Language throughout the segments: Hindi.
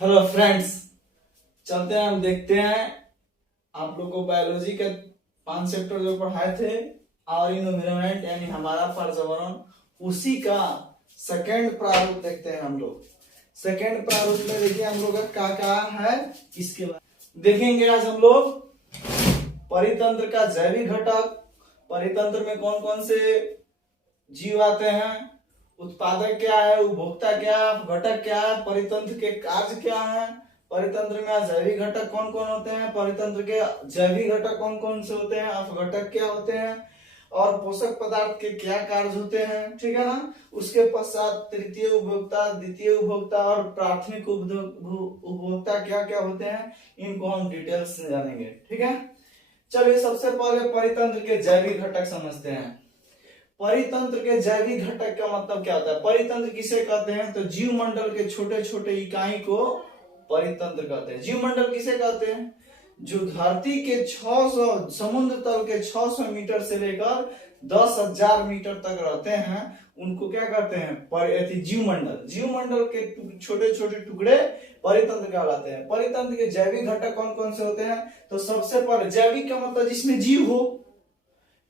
हेलो फ्रेंड्स, चलते हैं हम देखते हैं आप लोग को बायोलॉजी के 5 चैप्टर जो पढ़ाए थे और इन्वायरमेंट यानी हमारा पर्यावरण, उसी का सेकंड प्रारूप देखते हैं हम लोग। सेकंड प्रारूप में देखिए हम लोग का क्या है, इसके बाद देखेंगे आज हम लोग परितंत्र का जैविक घटक, परितंत्र में कौन कौन से जीव आते हैं, उत्पादक क्या है, उपभोक्ता क्या है, घटक क्या है, परितंत्र के कार्य क्या है, परितंत्र में जैविक घटक कौन कौन होते हैं, परितंत्र के जैविक घटक कौन कौन से होते हैं, अपघटक क्या होते हैं और पोषक पदार्थ के क्या कार्य होते हैं, ठीक है ना। उसके पश्चात तृतीय उपभोक्ता, द्वितीय उपभोक्ता और प्राथमिक उपभोक्ता क्या क्या होते हैं, इनको हम डिटेल्स से जानेंगे, ठीक है। चलिए सबसे पहले परितंत्र के जैविक घटक समझते हैं। परितंत्र के जैविक घटक का मतलब क्या होता है, परितंत्र किसे कहते हैं, तो जीव मंडल के छोटे छोटे इकाई को परितंत्र कहते हैं। जीव मंडल किसे कहते हैं, जो धरती के 600 समुद्र तल के 600 मीटर से लेकर 10,000 मीटर तक रहते हैं, उनको क्या कहते हैं, जीव मंडल। जीव मंडल के छोटे छोटे टुकड़े परितंत्र कहलाते हैं। परितंत्र के जैविक घटक कौन कौन से होते हैं, तो सबसे पहले जैविक का मतलब जिसमें जीव हो,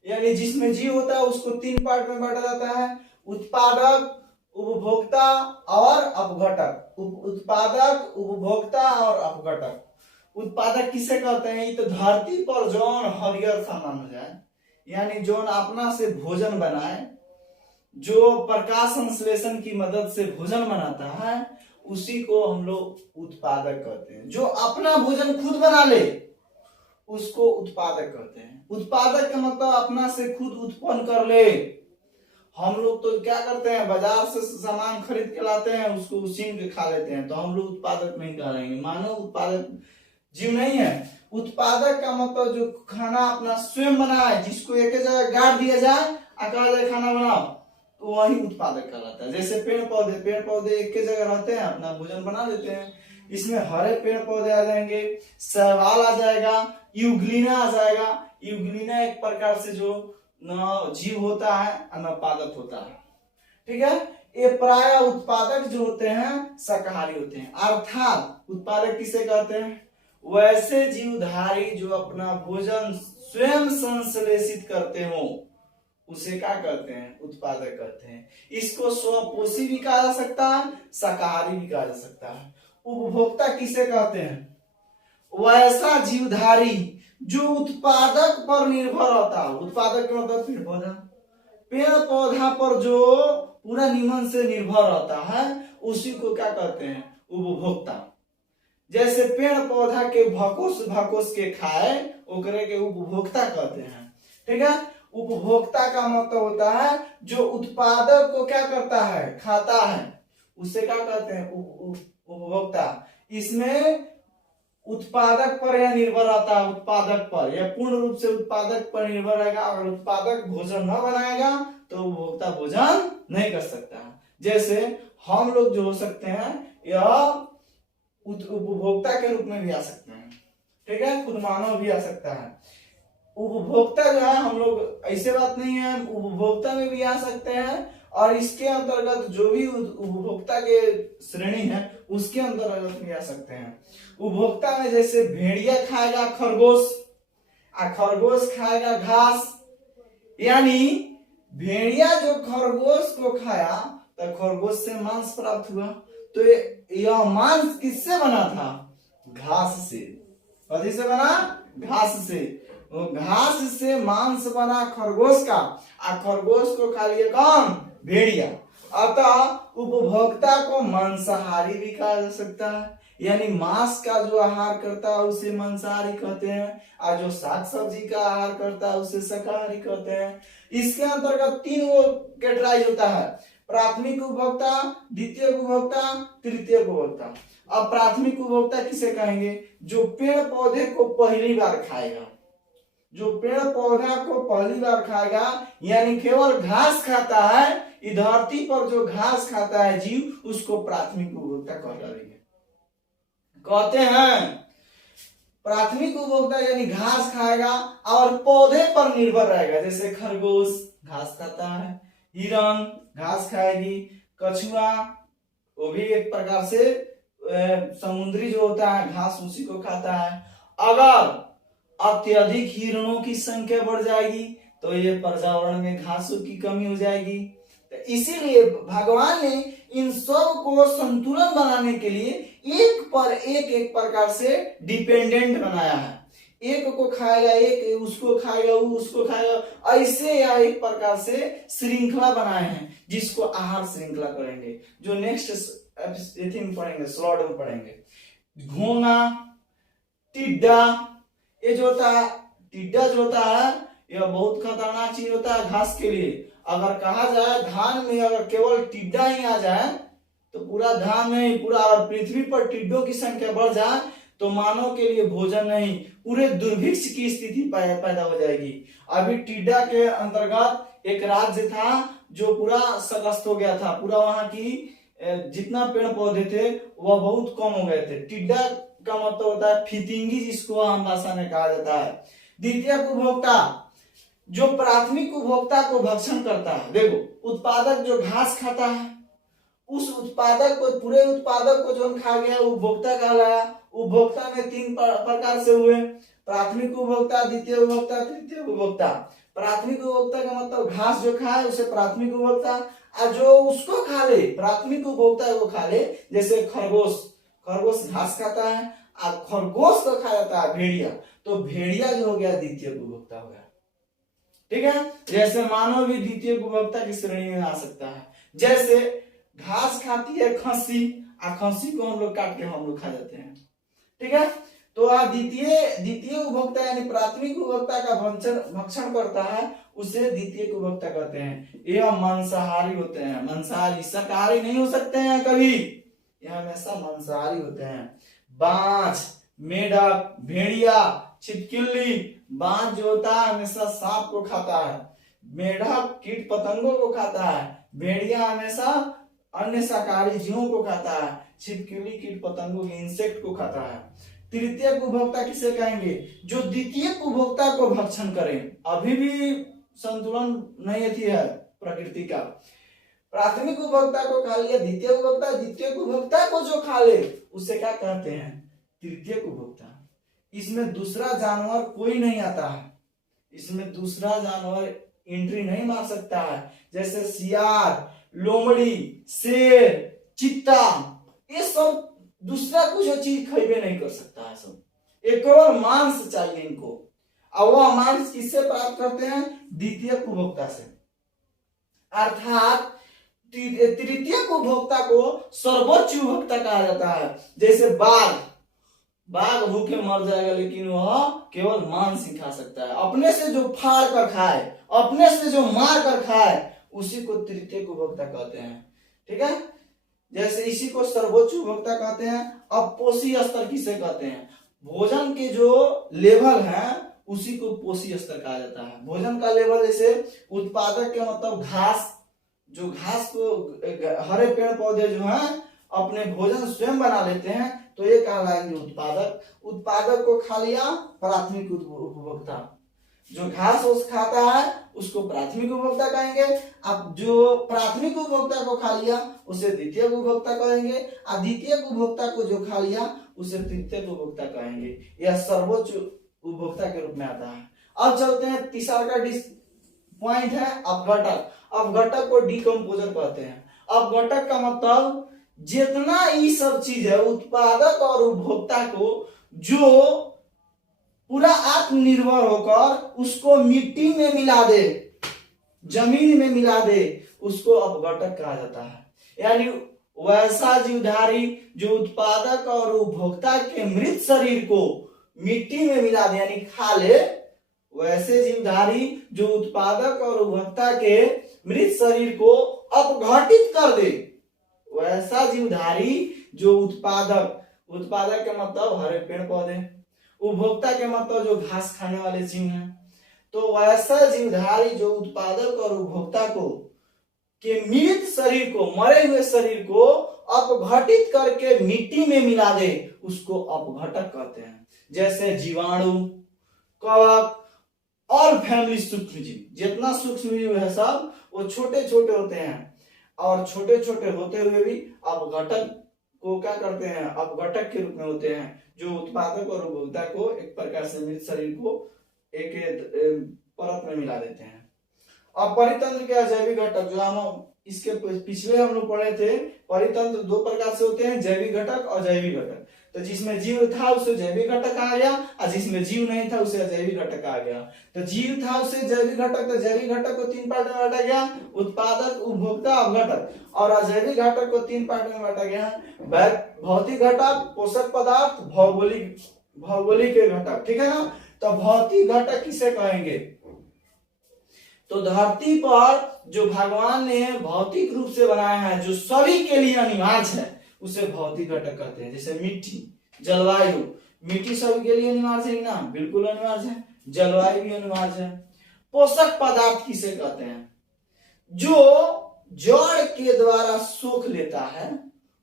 यानी जिसमें जीव होता है उसको 3 पार्ट में बांटा जाता है, उत्पादक, उपभोक्ता और अपघटक। उत्पादक, उपभोक्ता और अपघटक। उत्पादक किसे कहते हैं, तो धरती पर जौन हरियर सामान हो जाए, यानी जौन अपना से भोजन बनाए, जो प्रकाश संश्लेषण की मदद से भोजन बनाता है, उसी को हम लोग उत्पादक कहते हैं। जो अपना भोजन खुद बना ले उसको उत्पादक कहते हैं। उत्पादक का मतलब अपना से खुद उत्पन्न कर ले। हम लोग तो क्या करते हैं, बाजार से सामान खरीद के लाते हैं, उसको उसीन के खा लेते हैं, तो हम लोग उत्पादक नहीं कह रहे हैं। मानव उत्पादक जीव नहीं है। उत्पादक का मतलब जो खाना अपना स्वयं बनाए, जिसको एक जगह गाड़ दिया जाए, कहा जाए खाना बनाओ, तो वही उत्पादक कहलाता है। जैसे पेड़ पौधे एक जगह रहते हैं, अपना भोजन बना लेते हैं। इसमें हरे पेड़ पौधे आ जाएंगे, शैवाल आ जाएगा, यूग्लिना आ जाएगा। यूग्लिना एक प्रकार से जो जीव होता है, अनपादक होता है, ठीक है। ये प्राय उत्पादक जो होते हैं शाकाहारी होते हैं। अर्थात उत्पादक किसे कहते हैं, वैसे जीवधारी जो अपना भोजन स्वयं संश्लेषित करते हो, उसे क्या कहते हैं, उत्पादक कहते हैं। इसको स्वपोषी भी कहा जा सकता है, शाकाहारी भी कहा जा सकता है। उपभोक्ता किसे कहते हैं, वैसा जीवधारी जो उत्पादक पर निर्भर होता है। उत्पादक का मतलब पेड़ पौधा पर जो पूरा निमन से निर्भर रहता है, उसी को क्या कहते हैं, उपभोक्ता। जैसे पेड़ पौधा के भकोस के खाए, ओकरे के उपभोक्ता कहते हैं, ठीक है। उपभोक्ता का मतलब होता है जो उत्पादक को क्या करता है, खाता है, उसे क्या कहते हैं, उपभोक्ता। इसमें उत्पादक पर यह निर्भर रहता है, उत्पादक पर, यह पूर्ण रूप से उत्पादक पर निर्भर रहेगा। अगर उत्पादक भोजन न बनाएगा तो उपभोक्ता भोजन नहीं कर सकता। जैसे हम लोग जो हो सकते हैं, यह उपभोक्ता के रूप में भी आ सकते हैं, ठीक है, खुद मानव भी आ सकता है। उपभोक्ता जो है, हम लोग ऐसे बात नहीं है, उपभोक्ता में भी आ सकते हैं, और इसके अंतर्गत जो भी उपभोक्ता के श्रेणी है उसके अंतर्गत भी आ सकते हैं। उपभोक्ता में जैसे भेड़िया खाएगा खरगोश, खरगोश खाएगा घास, यानी भेड़िया जो खरगोश को खाया तो खरगोश से मांस प्राप्त हुआ, तो यह मांस किससे बना था, घास से। कथी से बना, घास से। वो घास से मांस बना खरगोश का, खरगोश को खा लिए कौन, भेड़िया। अतः उपभोक्ता को मांसाहारी भी कहा जा सकता है, यानी मांस का जो आहार करता है उसे मांसाहारी कहते हैं, और जो साग सब्जी का आहार करता है उसे शाकाहारी कहते हैं। इसके अंतर्गत 3 वो कैटेगराइज होता है, प्राथमिक उपभोक्ता, द्वितीय उपभोक्ता, तृतीय उपभोक्ता। अब प्राथमिक उपभोक्ता किसे कहेंगे, जो पेड़ पौधे को पहली बार खाएगा, जो पेड़ पौधा को पहली बार खाएगा, यानी केवल घास खाता है, धरती पर जो घास खाता है जीव, उसको प्राथमिक उपभोक्ता कहते हैं। प्राथमिक उपभोक्ता यानी घास खाएगा और पौधे पर निर्भर रहेगा। जैसे खरगोश घास खाता है, हिरण घास खाएगी, कछुआ वो भी एक प्रकार से समुद्री जो होता है घास उसी को खाता है। अगर अत्यधिक हिरणों की संख्या बढ़ जाएगी तो ये पर्यावरण में घासों की कमी हो जाएगी। तो इसीलिए भगवान ने इन सब को संतुलन बनाने के लिए एक पर एक प्रकार से डिपेंडेंट बनाया है। एक को खाएगा, एक उसको खाएगा, वो उसको खाएगा, ऐसे या एक प्रकार से श्रृंखला बनाए हैं जिसको आहार श्रृंखला करेंगे, जो नेक्स्ट में पढ़ेंगे, स्लॉट में पढ़ेंगे। घोंगा, टिड्डा, ये जो होता है टिड्डा जो होता है यह बहुत खतरनाक चीज होता है घास के लिए। अगर कहा जाए धान में अगर केवल टिड्डा ही आ जाए तो पूरा धान नहीं, पूरा अगर पृथ्वी पर टिड्डों की संख्या बढ़ जाए तो मानव के लिए भोजन नहीं, पूरे दुर्भिक्ष की स्थिति पैदा हो जाएगी। अभी टिड्डा के अंतर्गत एक राज्य था जो पूरा सग्रस्त हो गया था, पूरा वहां की जितना पेड़ पौधे थे वह बहुत कम हो गए थे। टिड्डा का मतलब होता है फितिंगी, जिसको आम भाषा में कहा जाता है। द्वितीय उपभोक्ता जो प्राथमिक उपभोक्ता को भक्षण करता है। देखो, उत्पादक जो घास खाता है उस उत्पादक को, पूरे उत्पादक को जो खा गया उपभोक्ता कहलाया। उपभोक्ता में तीन प्रकार से हुए, प्राथमिक उपभोक्ता, द्वितीय उपभोक्ता, तृतीय उपभोक्ता। प्राथमिक उपभोक्ता का मतलब घास जो खाए उसे प्राथमिक उपभोक्ता, और जो उसको खा ले, प्राथमिक उपभोक्ता को खा ले, जैसे खरगोश, खरगोश घास खाता है और खरगोश को खा जाता है भेड़िया, तो भेड़िया जो हो गया द्वितीय उपभोक्ता हो गया। ठीक है, जैसे मानव भी द्वितीय उपभोक्ता की श्रेणी में आ सकता है। जैसे घास खाती है खस्सी, और खस्सी को हम लोग काट के हम लोग खा जाते हैं। ठीक है, तो द्वितीय उपभोक्ता यानी प्राथमिक उपभोक्ता का भक्षण करता है उसे द्वितीय उपभोक्ता कहते हैं। यह मांसाहारी होते हैं, मांसाहारी, शाकाहारी नहीं हो सकते हैं कभी, यह हमेशा मांसाहारी होते हैं। बाज, मेढक, भेड़िया, छिपकली। बाज जो होता है हमेशा सांप को खाता है, मेढक कीट पतंगों को खाता है, भेड़िया हमेशा अन्य शाकाहारी जीवों को खाता है, छिपकली कीट पतंगों के इंसेक्ट को खाता है। तृतीय उपभोक्ता किसे कहेंगे? जो द्वितीय उपभोक्ता को भक्षण करें। अभी भी संतुलन नहीं थी है प्रकृति का। प्राथमिक उपभोक्ता को खा लिया द्वितीय उपभोक्ता, द्वितीय उपभोक्ता को जो खा ले उसे क्या कहते हैं? तृतीय उपभोक्ता। इसमें दूसरा जानवर कोई नहीं आता है, इसमें दूसरा जानवर एंट्री नहीं मार सकता है। जैसे सियार, लोमड़ी, शेर, चित्ता, ये सब दूसरा कुछ चीज खरीदे नहीं कर सकता है। सब एक केवल मांस चाहिए इनको, और वह मांस किससे प्राप्त करते हैं? द्वितीय उपभोक्ता से। अर्थात तृतीय उपभोक्ता को सर्वोच्च उपभोक्ता कहा जाता है। जैसे बाघ भूखे मर जाएगा लेकिन वह केवल मांस ही खा सकता है। अपने से जो फाड़ कर खाए, अपने से जो मार कर खाए, उसी को तृतीय उपभोक्ता कहते हैं। ठीक है, जैसे इसी को सर्वोच्च उपभोक्ता कहते हैं। अब पोषी स्तर किसे कहते हैं? भोजन के जो लेवल है उसी को पोषी स्तर कहा जाता है। भोजन का लेवल जैसे उत्पादक के मतलब घास, जो घास को हरे पेड़ पौधे जो हैं अपने भोजन स्वयं बना लेते हैं तो ये कहलाएंगे उत्पादक। उत्पादक को खा लिया प्राथमिक उपभोक्ता, जो घास उस खाता है उसको प्राथमिक उपभोक्ता कहेंगे। अब जो प्राथमिक उपभोक्ता को खा लिया उसे द्वितीय उपभोक्ता कहेंगे, और द्वितीय उपभोक्ता को जो खा लिया उसे तृतीय उपभोक्ता कहेंगे। यह सर्वोच्च उपभोक्ता के रूप में आता है। अब चलते हैं तीसरा का पॉइंट है अपघटक। अपघटक को डिकम्पोजर कहते हैं। अपघटक का मतलब जितना ये सब चीज है उत्पादक और उपभोक्ता को जो पूरा आत्मनिर्भर होकर उसको मिट्टी में मिला दे, जमीन में मिला दे, उसको अपघटक कहा जाता है। यानी वैसा जीवधारी जो उत्पादक और उपभोक्ता के मृत शरीर को मिट्टी में मिला दे यानी खा ले, वैसे जीवधारी जो उत्पादक और उपभोक्ता के मृत शरीर को अपघटित कर दे, वैसा जीवधारी जो उत्पादक के मतलब हरे पेड़ पौधे, उपभोक्ता के मतलब जो घास खाने वाले जीव हैं, तो वैसा जीवधारी जो उत्पादक और उपभोक्ता को के मृत शरीर को, मरे हुए शरीर को अपघटित करके मिट्टी में मिला दे, उसको अपघटक कहते हैं। जैसे जीवाणु, कवक और फैमिली सूक्ष्म जीव, जितना सूक्ष्म जीव है सब वो छोटे छोटे होते हैं, और छोटे छोटे होते हुए भी अपघटक को क्या करते हैं, अपघटक के रूप में होते हैं, जो उत्पादक और उपभोक्ता को एक प्रकार से मृत शरीर को एक परत में मिला देते हैं। अब परितंत्र के अजैविक घटक, जो हम इसके पिछले हम लोग पढ़े थे, परितंत्र दो प्रकार से होते हैं, जैविक घटक और अजैविक घटक। तो जिसमें जीव था उसे जैविक घटक आ गया, और जिसमें जीव नहीं था उसे अजैविक घटक आ गया। तो जीव था उसे जैविक घटक, तो जैविक घटक को 3 पार्ट में बांटा गया, उत्पादक, उपभोक्ता, अपघटक। और अजैविक घटक को 3 पार्ट में बांटा गया, भौतिक घटक, पोषक पदार्थ, भौगोलिक घटक। ठीक है ना। तो भौतिक घटक किसे कहेंगे, तो धरती पर जो भगवान ने भौतिक रूप से बनाया है, जो सभी के लिए अनिवार्य है, उसे भौतिक घटक कहते हैं। जैसे मिट्टी, जलवायु, मिट्टी सभी के लिए अनिवार्य है ना, बिल्कुल अनिवार्य है, जलवायु भी अनिवार्य है। पोषक पदार्थ किसे कहते हैं, जो जड़ के द्वारा सोख लेता है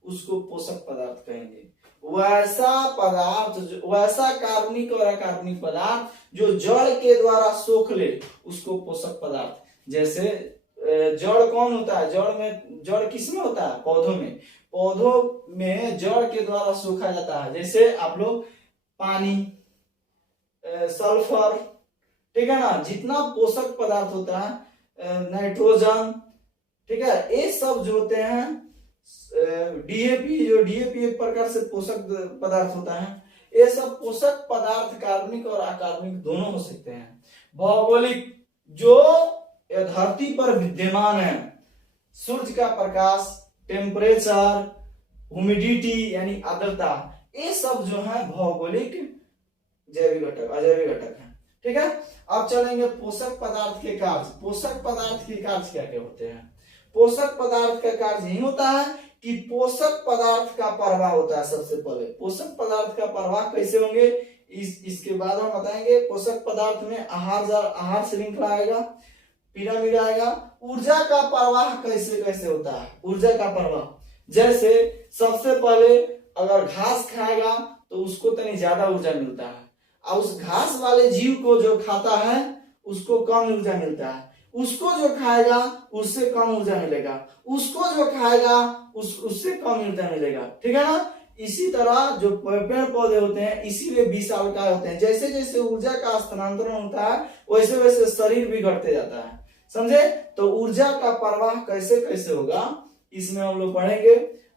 उसको पोषक पदार्थ कहेंगे। वैसा पदार्थ, वैसा कार्बनिक और अकार्बनिक पदार्थ जो जड़ के द्वारा सोख ले उसको पोषक पदार्थ। जैसे जड़ कौन होता है, जड़ किसमें होता है, पौधों में। पौधों में जड़ के द्वारा सोखा जाता है। जैसे आप लोग पानी, सल्फर, ठीक है ना, जितना पोषक पदार्थ होता है, नाइट्रोजन, ठीक है, ये सब जो होते हैं, डीएपी, जो डीएपी एक प्रकार से पोषक पदार्थ होता है। ये सब पोषक पदार्थ कार्बनिक और अकार्बनिक दोनों हो सकते हैं। भौगोलिक, जो धरती पर विद्यमान है, सूर्य का प्रकाश, टेम्परेचर, ह्यूमिडिटी यानी आर्द्रता, ये सब जो है भौगोलिक जैविक घटक, अजैविक घटक है। ठीक है। अब चलेंगे पोषक पदार्थ के कार्य। पोषक पदार्थ के कार्य क्या क्या होते हैं। पोषक पदार्थ का कार्य यही होता है कि पोषक पदार्थ का प्रवाह होता है। सबसे पहले पोषक पदार्थ का प्रवाह कैसे होंगे, इसके बाद हम बताएंगे। पोषक पदार्थ में आहार श्रृंखला आएगा, पिरामिड आएगा। ऊर्जा का प्रवाह कैसे कैसे होता है, ऊर्जा का प्रवाह, जैसे सबसे पहले अगर घास खाएगा तो उसको तनी ज्यादा ऊर्जा मिलता है, और उस घास वाले जीव को जो खाता है उसको कम ऊर्जा मिलता है। उसको जो खाएगा उससे कम ऊर्जा मिलेगा, उसको जो खाएगा उससे कम ऊर्जा मिलेगा। ठीक है ना। इसी तरह जो पेड़ पौधे होते हैं इसीलिए विशालकाय होते हैं। जैसे जैसे ऊर्जा का स्थानांतरण होता है वैसे वैसे शरीर भी घटते जाता है। समझे। तो ऊर्जा का प्रवाह कैसे कैसे होगा इसमें हम लोग पढ़ेंगे।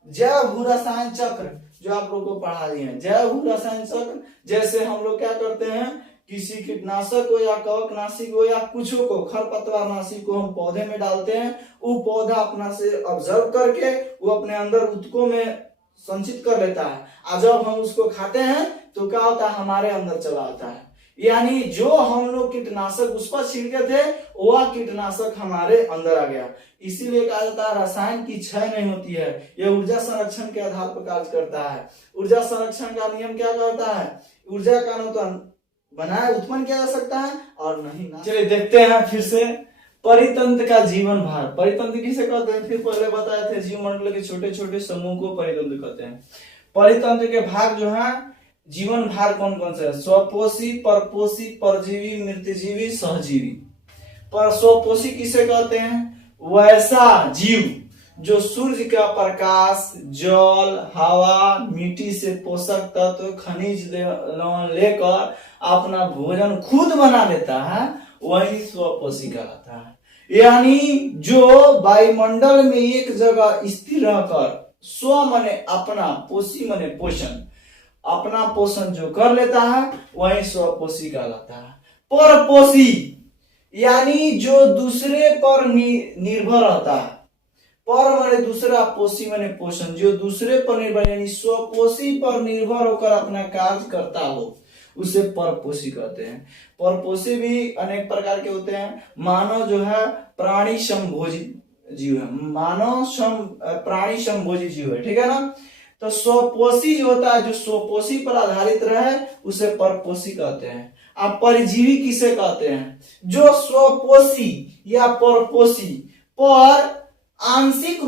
जैव भू रसायन चक्र जो आप लोग को पढ़ा दिए हैं, जैव भू रसायन चक्र। जैसे हम लोग क्या करते हैं, किसी कीटनाशक को या कवकनाशी को या कुछ को, खरपतवारनाशी को हम पौधे में डालते हैं, वो पौधा अपना से ऑब्जर्व करके वो अपने अंदर ऊतकों में संचित कर लेता है, और जब हम उसको खाते हैं तो क्या होता है, हमारे अंदर चला आता है। यानी जो हम लोग कीटनाशक उस पर छिड़के थे वह कीटनाशक हमारे अंदर आ गया। इसीलिए कहा जाता है रसायन की क्षय नहीं होती है, यह ऊर्जा संरक्षण के आधार पर कार्य करता है। ऊर्जा संरक्षण का नियम क्या करता है, ऊर्जा का नूतन बनाए उत्पन्न किया जा सकता है और नहीं ना। चलिए देखते हैं फिर से परितंत्र का जीवन भार। परितंत्र किसे कहते हैं, फिर पहले बताए थे जीव मंडल के छोटे छोटे समूह को परितंत्र कहते हैं। परितंत्र के भाग जो है, जीवन भार कौन कौन से है, स्वपोषी, परपोषी, परजीवी, मृतजीवी, सहजीवी। पर स्वपोषी किसे कहते हैं, वैसा जीव जो सूर्य का प्रकाश, जल, हवा, मिट्टी से पोषक तत्व, खनिज लेकर अपना भोजन खुद बना लेता है, वही स्वपोषी कहलाता है। यानी जो वायुमंडल में एक जगह स्थिर रहकर स्व माने अपना, पोषी माने पोषण, अपना पोषण जो कर लेता है वही स्वपोषी कहलाता है। परपोषी यानी जो दूसरे पर निर्भर रहता है। पर माने दूसरा, पोषी माने पोषण, जो दूसरे पर निर्भर यानी स्वपोषी पर निर्भर होकर अपना कार्य करता हो उसे परपोषी कहते हैं। परपोषी भी अनेक प्रकार के होते हैं। मानव जो है प्राणी समभोजी जीव है, मानव प्राणी समभोजी जीव है। ठीक है ना। तो स्वपोषी जो होता है, जो स्वपोषी पर आधारित रहे उसे परपोषी कहते हैं। अब परजीवी किसे कहते हैं, जो स्वपोषी या परपोषी पर आंशिक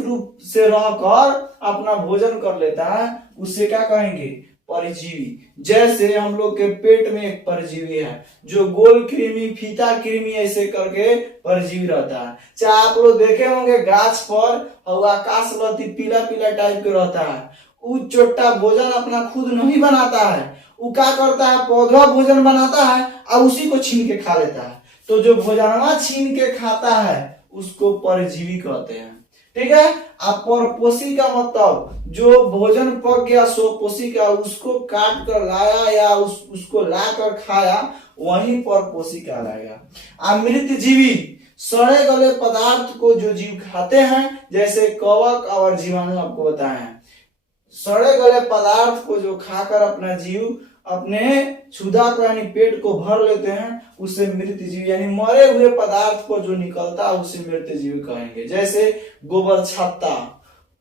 रूप से रहकर अपना भोजन कर लेता है उसे क्या कहेंगे, परजीवी। जैसे हम लोग के पेट में एक परजीवी है जो गोल कृमि, फीता कृमि ऐसे करके परजीवी रहता है। चाहे आप लोग देखे होंगे गाछ पर और आकाश लती पीला पीला टाइप के रहता है, वो चोट्टा भोजन अपना खुद नहीं बनाता है, वो क्या करता है, पौधा भोजन बनाता है और उसी को छीन के खा लेता है। तो जो भोजनवा छीन के खाता है उसको परजीवी कहते हैं। ठीक है। अब परपोषी का मतलब जो भोजन पक गया सो पोषी का, उसको काट कर लाया या उसको ला कर खाया, वही परपोषी कहलाएगा। अमृत जीवी सड़े गले पदार्थ को जो जीव खाते हैं, जैसे कवक और जीवाणु आपको बताए हैं। सड़े गले पदार्थ को जो खाकर अपना जीव अपने क्षुधा को यानी पेट को भर लेते हैं, उसे मृत जीव यानी मरे हुए पदार्थ को जो निकलता है उसे मृत जीव कहेंगे। जैसे गोबर छत्ता,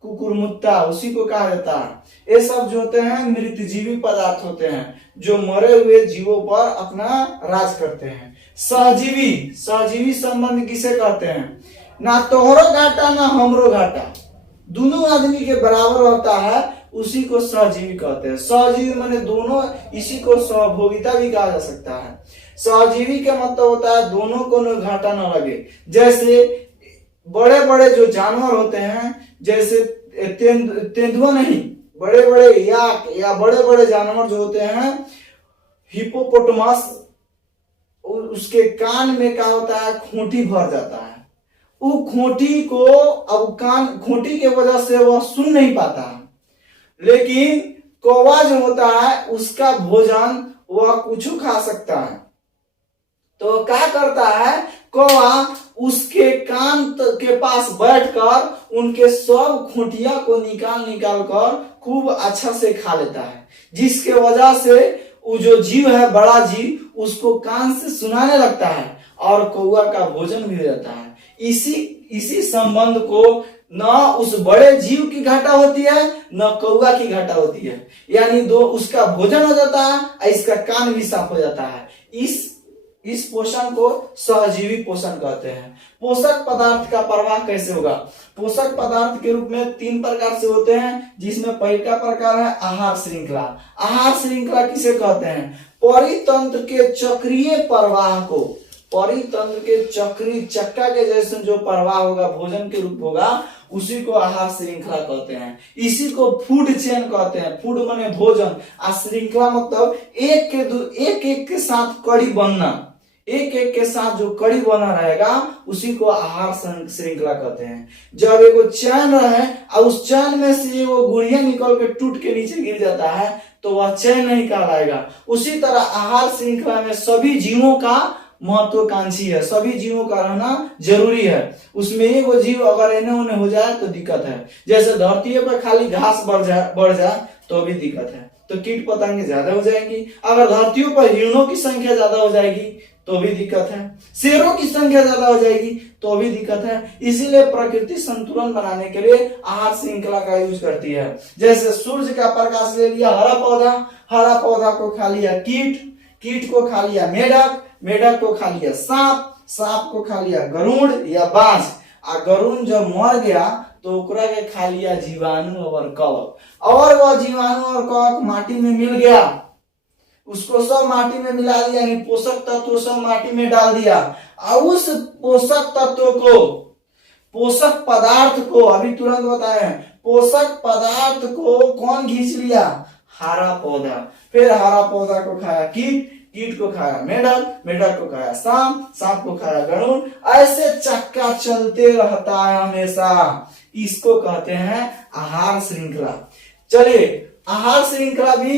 कुकुरमुत्ता, उसी को कहा जाता है। ये सब जो होते हैं मृत जीवी पदार्थ होते हैं जो मरे हुए जीवों पर अपना राज करते हैं। सहजीवी, सहजीवी संबंध किसे कहते हैं, ना तोहरो घाटा ना हमरो घाटा, दोनों आदमी के बराबर होता है, उसी को सहजीवी कहते हैं। सहजीवी माने दोनों, इसी को सहभोगिता भी कहा जा सकता है। सहजीवी का मतलब होता है दोनों को न घाटा न लगे। जैसे बड़े बड़े जो जानवर होते हैं, जैसे तेंदुआ नहीं, बड़े बड़े याक या बड़े बड़े जानवर जो होते हैं, हिपोपोटामस, उसके कान में क्या होता है, खूंटी भर जाता है। वो खूंटी को, अब कान खूंटी के वजह से वह सुन नहीं पाता है, लेकिन कौवा जो होता है उसका भोजन वह कुछ खा सकता है। तो क्या करता है, कौवा उसके कान के पास बैठकर उनके सब खूंटिया को निकाल निकाल कर खूब अच्छा से खा लेता है, जिसके वजह से वो जो जीव है, बड़ा जीव, उसको कान से सुनाने लगता है और कौवा का भोजन भी हो जाता है। इसी संबंध को न उस बड़े जीव की घाटा होती है न कौवा की घाटा होती है, यानी दो उसका भोजन हो जाता है, इसका कान भी साफ हो जाता है। इस पोषण को सहजीवी पोषण कहते हैं। पोषक पदार्थ का प्रवाह कैसे होगा, पोषक पदार्थ के रूप में 3 प्रकार से होते हैं, जिसमें पहला प्रकार है आहार श्रृंखला। आहार श्रृंखला किसे कहते हैं, परितंत्र के चक्रीय प्रवाह को, परितंत्र के चक्री चक्का के जैसे जो प्रवाह होगा, भोजन के रूप होगा, उसी को आहार श्रृंखला कहते हैं। इसी को फूड चेन कहते हैं। फूड माने भोजन, आ श्रृंखला मतलब एक के साथ कड़ी बनना, एक के साथ जो कड़ी बना रहेगा उसी को आहार श्रृंखला कहते हैं। जब एगो चैन रहे और उस चैन में से वो गुड़िया निकल के टूट के नीचे गिर जाता है तो वह चैन नहीं कहलाएगा। उसी तरह आहार श्रृंखला में सभी जीवों का महत्वाकांक्षी है, सभी जीवों का रहना जरूरी है। उसमें एक जीव अगर इन्हें उन्हें हो जाए तो दिक्कत है। जैसे धरती पर खाली घास बढ़ जाए तो भी दिक्कत है, तो कीट पतंगे ज्यादा हो जाएंगी। अगर धरतियों पर हिरणों की संख्या ज्यादा हो जाएगी तो भी दिक्कत है, शेरों की संख्या ज्यादा हो जाएगी तो भी दिक्कत है। इसीलिए प्रकृति संतुलन बनाने के लिए आहार श्रृंखला का यूज करती है। जैसे सूर्य का प्रकाश ले लिया हरा पौधा, हरा पौधा को खा लिया कीट, कीट को खा लिया मेढक, मेढक को खा लिया सांप, सांप को खा लिया गरुड़ या बाज, आ गरुड़ जब मर गया तो ओकरा के खा लिया जीवाणु और कवक, और वह जीवाणु और कवक माटी में मिल गया, उसको सब माटी में मिला दिया, यानी पोषक तत्व सब माटी में डाल दिया। और उस पोषक तत्व को, पोषक पदार्थ को, अभी तुरंत बताए, पोषक पदार्थ को कौन खींच लिया, हरा पौधा। फिर हरा पौधा को खाया कीट, कीट को खाया मेढक, मेढक को खाया सांप, सांप को खाया गरुड़। ऐसे चक्का चलते रहता है हमेशा। इसको कहते हैं आहार श्रृंखला। चलिए, आहार श्रृंखला भी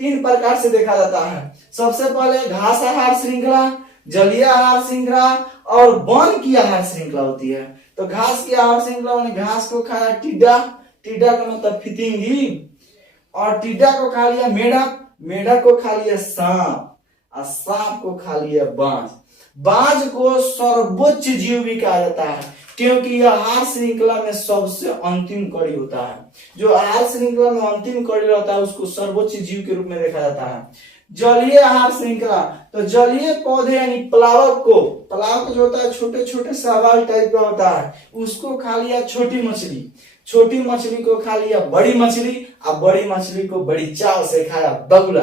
3 प्रकार से देखा जाता है। सबसे पहले घास आहार श्रृंखला, जलीय आहार श्रृंखला और वन की आहार श्रृंखला होती है। तो घास की आहार श्रृंखला में घास को खाया टिड्डा, टिड्डा का मतलब फितिंगी, और टिड्डा को खा लिया मेढक, मेढक को खा लिया सांप, और सांप को खा लिया बाज। बाज को सर्वोच्च जीव भी कहा जाता है क्योंकि यह आहार श्रृंखला में सबसे अंतिम कड़ी होता है। जो आहार श्रृंखला में अंतिम कड़ी रहता है उसको सर्वोच्च जीव के रूप में देखा जाता है। जलीय आहार श्रृंखला, तो जलीय पौधे यानी प्लावक को, प्लावक जो होता है छोटे छोटे शैवाल टाइप का होता है, उसको खा लिया छोटी मछली। छोटी मछली को खा लिया बड़ी मछली, और बड़ी मछली को बड़ी चाव से खाया बगुला।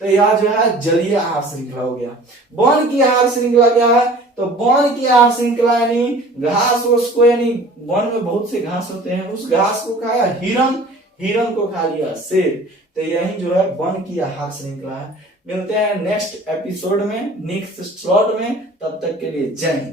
तो यह जो है जलीय आहार श्रृंखला हो गया। वन की आहार श्रृंखला क्या है? तो वन की आहार श्रृंखला यानी घास उसको, यानी वन में बहुत से घास होते हैं, उस घास को खाया हिरन, हिरन को खा लिया शेर। तो यही जो है वन की आहार श्रृंखला है। मिलते हैं नेक्स्ट एपिसोड में, नेक्स्ट स्लॉट में, तब तक के लिए जय हिंद।